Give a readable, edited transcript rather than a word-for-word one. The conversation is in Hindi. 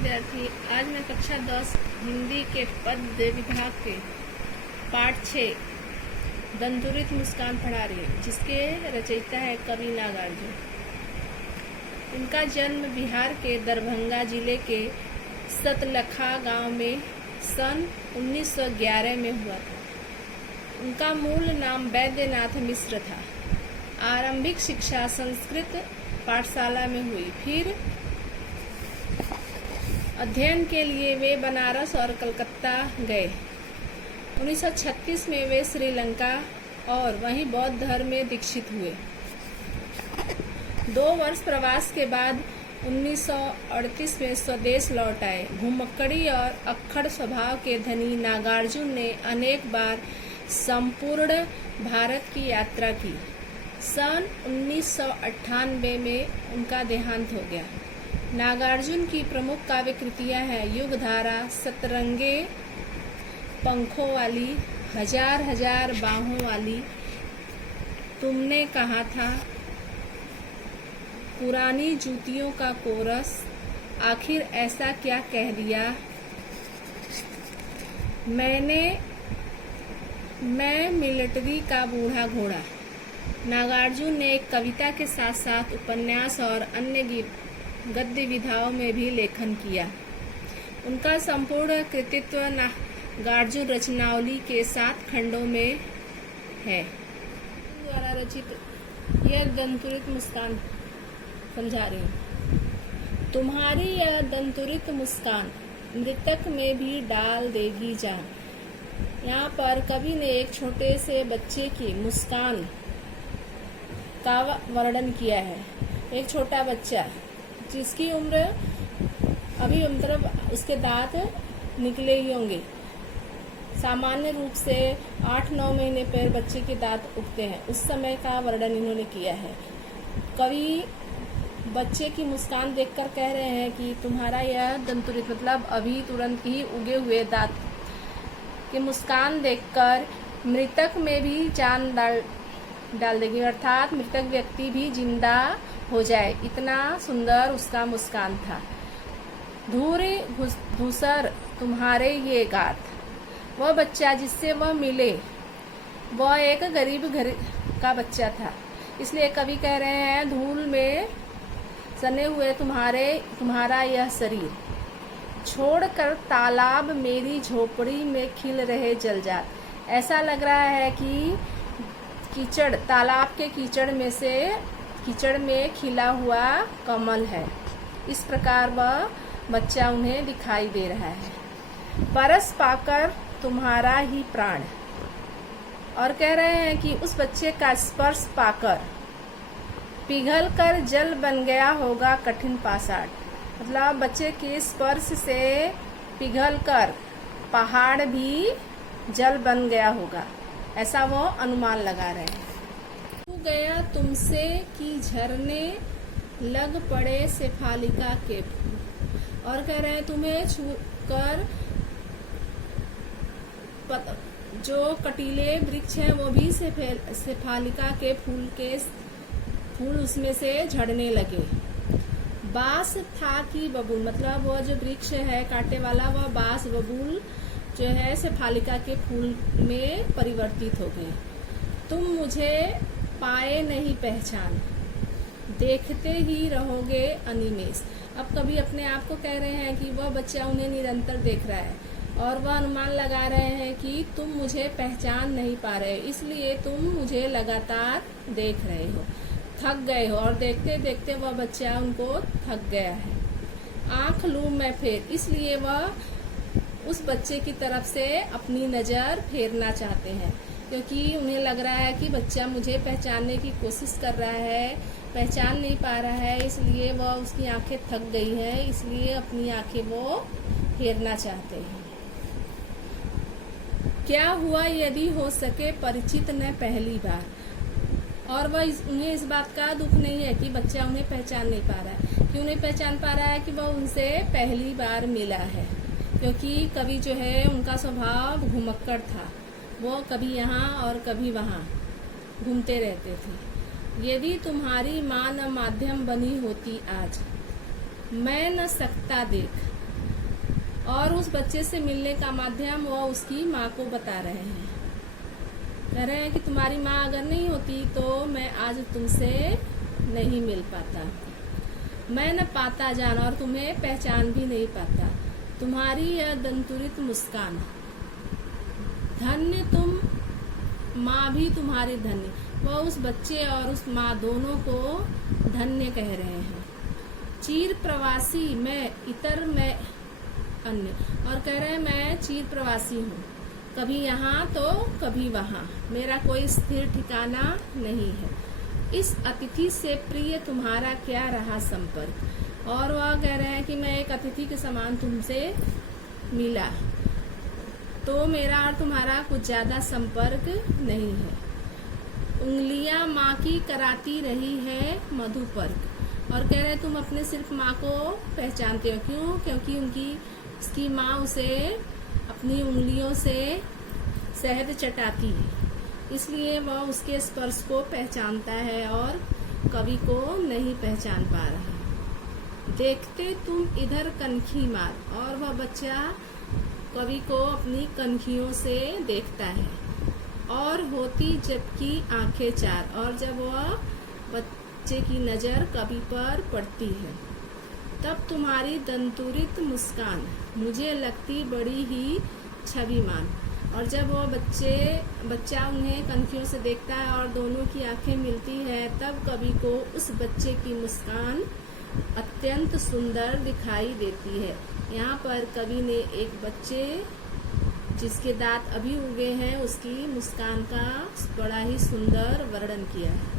विद्यार्थी, आज मैं कक्षा 10 हिंदी के पद्य विभाग के पाठ 6 दंतुरित मुस्कान पढ़ा रही है, जिसके रचयिता है कवि नागार्जुन। इनका जन्म बिहार के दरभंगा जिले के सतलखा गांव में सन 1911 में हुआ था। उनका मूल नाम वैद्यनाथ मिश्र था। आरंभिक शिक्षा संस्कृत पाठशाला में हुई। फिर अध्ययन के लिए वे बनारस और कलकत्ता गए। 1936 में वे श्रीलंका और वहीं बौद्ध धर्म में दीक्षित हुए। 2 वर्ष प्रवास के बाद 1938 में स्वदेश लौट आए। घुमक्कड़ी और अक्खड़ स्वभाव के धनी नागार्जुन ने अनेक बार संपूर्ण भारत की यात्रा की। सन 1998 में उनका देहांत हो गया। नागार्जुन की प्रमुख काव्य कृतियां हैं युगधारा, सतरंगे पंखों वाली, हजार हजार बाहों वाली, तुमने कहा था, पुरानी जूतियों का कोरस, आखिर ऐसा क्या कह दिया, मैं मिलिट्री का बूढ़ा घोड़ा। नागार्जुन ने एक कविता के साथ साथ उपन्यास और अन्य गद्य विधाओं में भी लेखन किया। उनका संपूर्ण कृतित्व नागार्जुन रचनावली के 7 खंडों में है। द्वारा रचित यह दंतुरित मुस्कान समझा रही हूँ। तुम्हारी यह दंतुरित मुस्कान मृतक में भी डाल देगी जान। यहाँ पर कवि ने एक छोटे से बच्चे की मुस्कान का वर्णन किया है। एक छोटा बच्चा जिसकी उम्र अभी मतलब उसके दांत निकले ही होंगे। सामान्य रूप से 8-9 महीने पर बच्चे के दांत उगते हैं। उस समय का वर्णन इन्होंने किया है। कवि बच्चे की मुस्कान देखकर कह रहे हैं कि तुम्हारा यह दंतुरित मतलब अभी तुरंत ही उगे हुए दांत की मुस्कान देखकर मृतक में भी जान डाल देगी, अर्थात मृतक व्यक्ति भी जिंदा हो जाए, इतना सुंदर उसका मुस्कान था। धूरी धूसर तुम्हारे ये गात। वह बच्चा जिससे वह मिले वह एक गरीब घर का बच्चा था। इसलिए कवि कह रहे हैं धूल में सने हुए तुम्हारा यह शरीर, छोड़कर तालाब मेरी झोपड़ी में खिल रहे जलजात। ऐसा लग रहा है कि कीचड़, तालाब के कीचड़ में खिला हुआ कमल है। इस प्रकार वह बच्चा उन्हें दिखाई दे रहा है। परस पाकर तुम्हारा ही प्राण। और कह रहे हैं कि उस बच्चे का स्पर्श पाकर पिघल कर जल बन गया होगा कठिन पाषाण। मतलब बच्चे के स्पर्श से पिघल कर पहाड़ भी जल बन गया होगा, ऐसा वो अनुमान लगा रहे हैं। छू गया तुमसे कि झरने लग पड़े शेफालिका के फूल। और कह रहे हैं तुम्हें छू कर जो कटीले वृक्ष हैं वो भी शेफालिका के फूल उसमें से झड़ने लगे। बास था कि बबूल, मतलब वो जो वृक्ष है कांटे वाला, वह बास बबूल जो है शेफालिका के फूल में परिवर्तित हो गए। तुम मुझे पाए नहीं पहचान, देखते ही रहोगे अनिमेष। अब कभी अपने आप को कह रहे हैं कि वह बच्चा उन्हें निरंतर देख रहा है और वह अनुमान लगा रहे हैं कि तुम मुझे पहचान नहीं पा रहे, इसलिए तुम मुझे लगातार देख रहे हो, थक गए हो। और देखते देखते वह बच्चा उनको थक गया है। आंख लूं मैं फिर, इसलिए वह उस बच्चे की तरफ से अपनी नज़र फेरना चाहते हैं, क्योंकि उन्हें लग रहा है कि बच्चा मुझे पहचानने की कोशिश कर रहा है, पहचान नहीं पा रहा है, इसलिए वह उसकी आंखें थक गई हैं, इसलिए अपनी आंखें वो फेरना चाहते हैं। क्या हुआ यदि हो सके परिचित न पहली बार। और वह उन्हें इस बात का दुख नहीं है कि बच्चा उन्हें पहचान नहीं पा रहा है, कि उन्हें पहचान पा रहा है कि वह उनसे पहली बार मिला है। क्योंकि कवि जो है उनका स्वभाव घुमक्कड़ था, वो कभी यहाँ और कभी वहाँ घूमते रहते थे। यदि तुम्हारी माँ न माध्यम बनी होती आज, मैं न सकता देख, और उस बच्चे से मिलने का माध्यम वह उसकी माँ को बता रहे हैं। कह रहे हैं कि तुम्हारी माँ अगर नहीं होती तो मैं आज तुमसे नहीं मिल पाता, मैं न पाता जान और तुम्हें पहचान भी नहीं पाता। तुम्हारी यह दंतुरित मुस्कान, धन्य तुम, माँ भी तुम्हारी धन्य। वह उस बच्चे और उस माँ दोनों को धन्य कह रहे हैं। चीर प्रवासी मैं इतर मैं अन्य, और कह रहे हैं मैं चीर प्रवासी हूँ, कभी यहाँ तो कभी वहाँ, मेरा कोई स्थिर ठिकाना नहीं है। इस अतिथि से प्रिय तुम्हारा क्या रहा संपर्क, और वह कह रहे हैं कि मैं एक अतिथि के समान तुमसे मिला, तो मेरा और तुम्हारा कुछ ज्यादा संपर्क नहीं है। उंगलियां माँ की कराती रही है मधुपर्क, और कह रहे तुम अपने सिर्फ माँ को पहचानते हो, क्यों? क्योंकि उसकी माँ उसे अपनी उंगलियों से शहद चटाती है, इसलिए वह उसके स्पर्श को पहचानता है और कवि को नहीं पहचान पा रहा। देखते तुम इधर कनखी मार, और वह बच्चा कवि को अपनी कनखियों से देखता है। और होती जबकि आंखें चार, और जब वह बच्चे की नजर कवि पर पड़ती है, तब तुम्हारी दंतुरित मुस्कान मुझे लगती बड़ी ही छविमान। और जब वह बच्चा उन्हें कनखियों से देखता है और दोनों की आंखें मिलती है, तब कवि को उस बच्चे की मुस्कान अत्यंत सुंदर दिखाई देती है। यहाँ पर कवि ने एक बच्चे जिसके दांत अभी उगे हैं उसकी मुस्कान का बड़ा ही सुंदर वर्णन किया है।